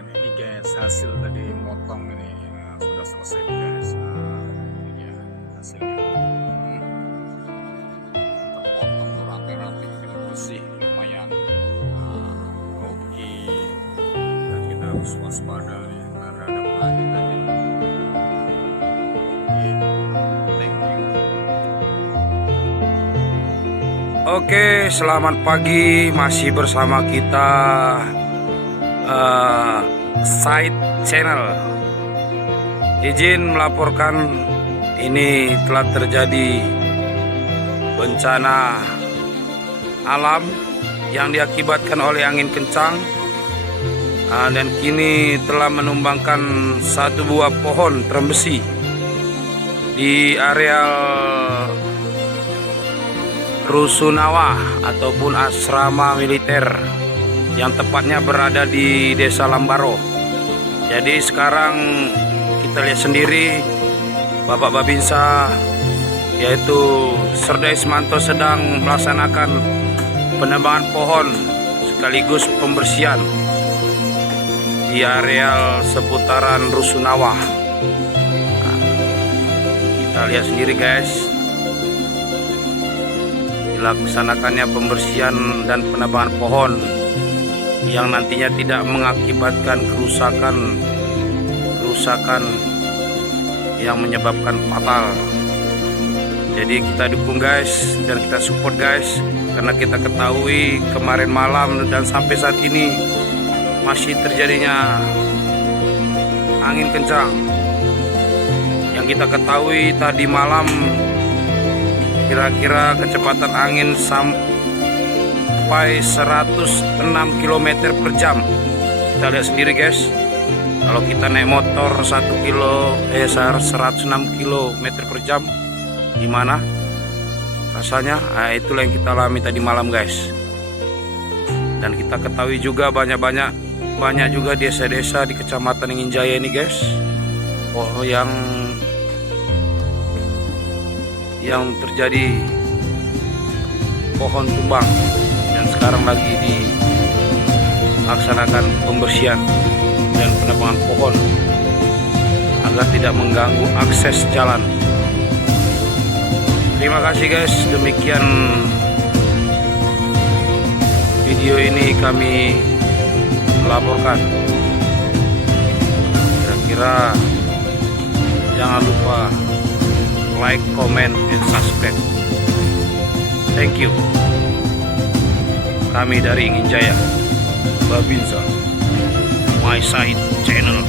Dan ini guys, hasil tadi motong ini sudah selesai nih guys. Ini dia hasilnya. Terpotong tuh rapi-rapi, bersih, lumayan. Oke. Dan kita harus waspada nih karena ada penyakit tadi. Oke, thank you. Oke, selamat pagi, masih bersama kita Side Channel. Izin melaporkan ini telah terjadi bencana alam yang diakibatkan oleh angin kencang dan kini telah menumbangkan satu buah pohon terembesi di areal Rusunawa ataupun asrama militer yang tepatnya berada di Desa Lambaro. Jadi sekarang kita lihat sendiri Bapak Babinsa yaitu Serda Ismanto sedang melaksanakan penebangan pohon sekaligus pembersihan di areal seputaran Rusunawa. Kita lihat sendiri guys, dilaksanakannya pembersihan dan penebangan pohon yang nantinya tidak mengakibatkan kerusakan yang menyebabkan fatal. Jadi kita dukung guys dan kita support guys, karena kita ketahui kemarin malam dan sampai saat ini masih terjadinya angin kencang. Yang kita ketahui tadi malam kira-kira kecepatan angin sampai 106 km per jam. Kita lihat sendiri guys, kalau kita naik motor 106 km per jam gimana rasanya. Itulah yang kita alami tadi malam guys. Dan kita ketahui juga banyak juga desa-desa di kecamatan Inginjaya ini guys, yang terjadi pohon tumbang dan sekarang lagi dilaksanakan pembersihan dan penebangan pohon agar tidak mengganggu akses jalan. Terima kasih guys, demikian video ini kami melaporkan. Kira-kira jangan lupa like, comment, and subscribe. Thank you. Kami dari Inginjaya, Babinsa, My Side Channel.